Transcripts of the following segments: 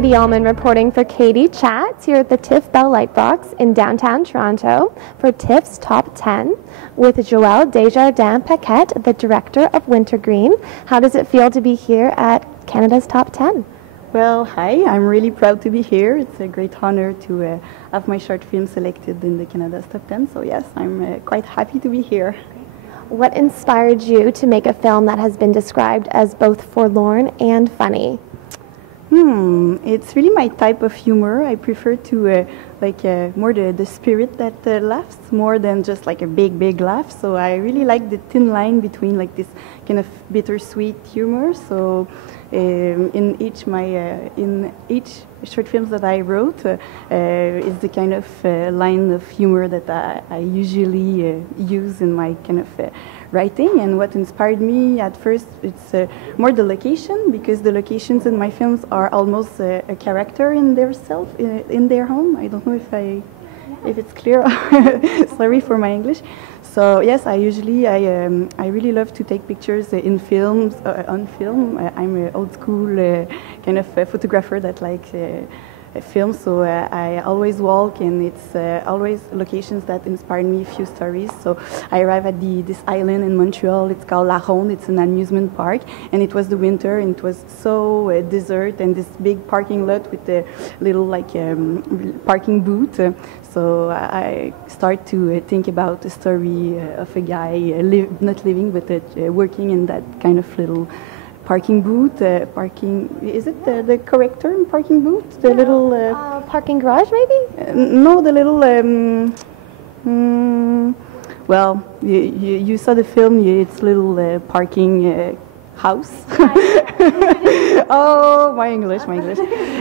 Katie Uhlmann reporting for Katie Chats here at the TIFF BELL LIGHTBOX in downtown Toronto for TIFF's Top 10 with JOЕLLE Desjardins Paquette, the director of Wintergreen. How does it feel to be here at Canada's Top 10? Well, hi, I'm really proud to be here. It's a great honor to have my short film selected in the Canada's Top 10, so yes, I'm quite happy to be here. What inspired you to make a film that has been described as both forlorn and funny? It's really my type of humor. I prefer to more the spirit that laughs more than just like a big laugh. So I really like the thin line between like this kind of bittersweet humor. So in each short films that I wrote is the kind of line of humor that I usually use in my kind of writing. And what inspired me at first, it's more the location, because the locations in my films are almost a character in their self, in their home. I don't know if it's clear. Sorry for my English. So yes, I really love to take pictures in films, on film. I'm an old school kind of photographer that likes film, so I always walk, and it's always locations that inspire me, a few stories. So I arrive at this island in Montreal. It's called La Ronde. It's an amusement park, and it was the winter, and it was so desert, and this big parking lot with a little parking booth. So I start to think about the story of a guy not living but working in that kind of little parking booth. Is it the correct term, parking booth? The little parking garage, maybe? No, the little. Well, you saw the film. It's little parking house. Oh, my English.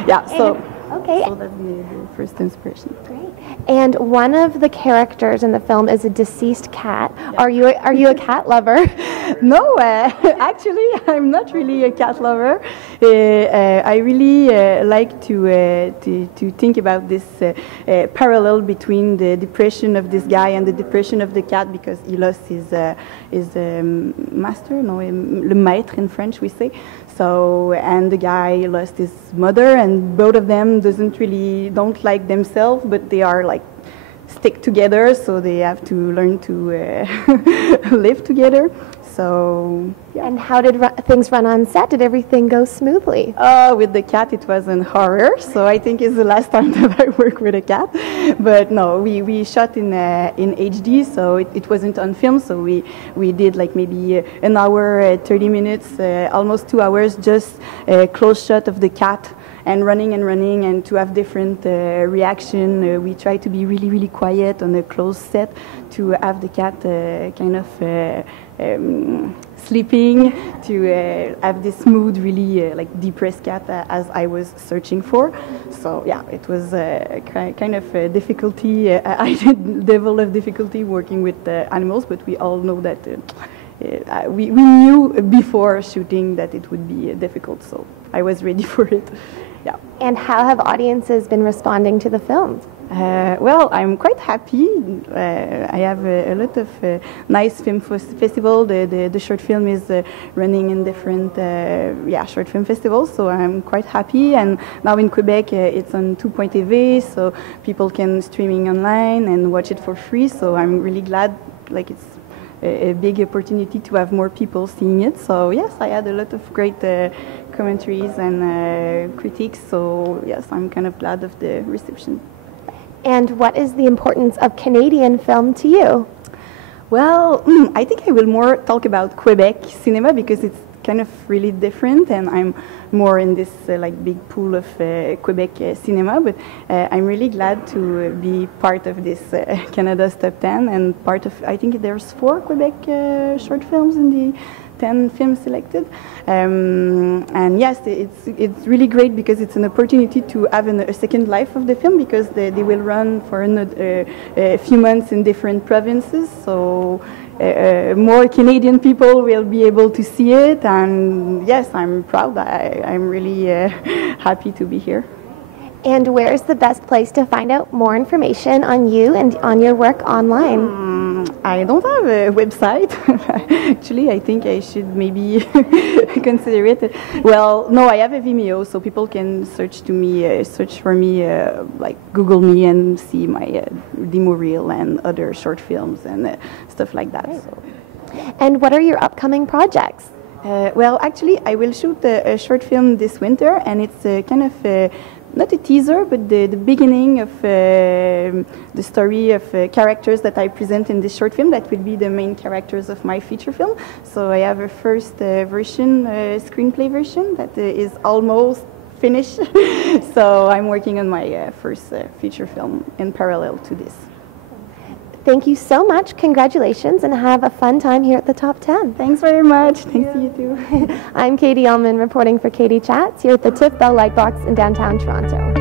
Yeah. So. Okay. So that's the first inspiration. Great. And one of the characters in the film is a deceased cat. Yeah. Are you a cat lover? No, actually, I'm not really a cat lover. I really like to think about this parallel between the depression of this guy and the depression of the cat, because he lost his master, le maître in French we say. So, and the guy lost his mother, and both of them don't like themselves, but they are like stick together, so they have to learn to live together. So, yeah. And how did things run on set? Did everything go smoothly? With the cat, it was an horror. So I think it's the last time that I work with a cat. But no, we shot in HD, so it wasn't on film. So we did like maybe an hour, 30 minutes, almost 2 hours, just a close shot of the cat. And running and to have different reaction. We try to be really quiet on a closed set to have the cat kind of sleeping, to have this mood really like depressed cat as I was searching for. So yeah, it was kind of a difficulty. I did level of difficulty working with animals, but we all know that we knew before shooting that it would be difficult, so I was ready for it. Yeah. And how have audiences been responding to the film? Well, I'm quite happy. I have a lot of nice film festivals. The short film is running in different short film festivals, so I'm quite happy. And now in Quebec, it's on 2.tv, so people can streaming online and watch it for free. So I'm really glad. Like, it's a big opportunity to have more people seeing it. So yes, I had a lot of great commentaries and critiques. So yes, I'm kind of glad of the reception. And what is the importance of Canadian film to you? Well, I think I will more talk about Quebec cinema, because it's kind of really different, and I'm more in this like big pool of Quebec cinema. But I'm really glad to be part of this Canada's Top 10, and part of, I think there's 4 Quebec short films in the 10 films selected. And yes, it's really great, because it's an opportunity to have a second life of the film, because they will run for a few months in different provinces. So more Canadian people will be able to see it, and yes, I'm proud. I'm really happy to be here. And where is the best place to find out more information on you and on your work online? I don't have a website. Actually, I think I should maybe consider it. Well, no, I have a Vimeo, so people can search for me, like Google me and see my demo reel and other short films and stuff like that. So. And what are your upcoming projects? Well, actually, I will shoot a short film this winter, and it's kind of not a teaser, but the beginning of the story of characters that I present in this short film that will be the main characters of my feature film. So I have a first version, screenplay version, that is almost finished. So I'm working on my first feature film in parallel to this. Thank you so much. Congratulations, and have a fun time here at the Top 10. Thanks very much. Thanks to you too. I'm Katie Uhlmann reporting for Katie Chats here at the TIFF Bell Lightbox in downtown Toronto.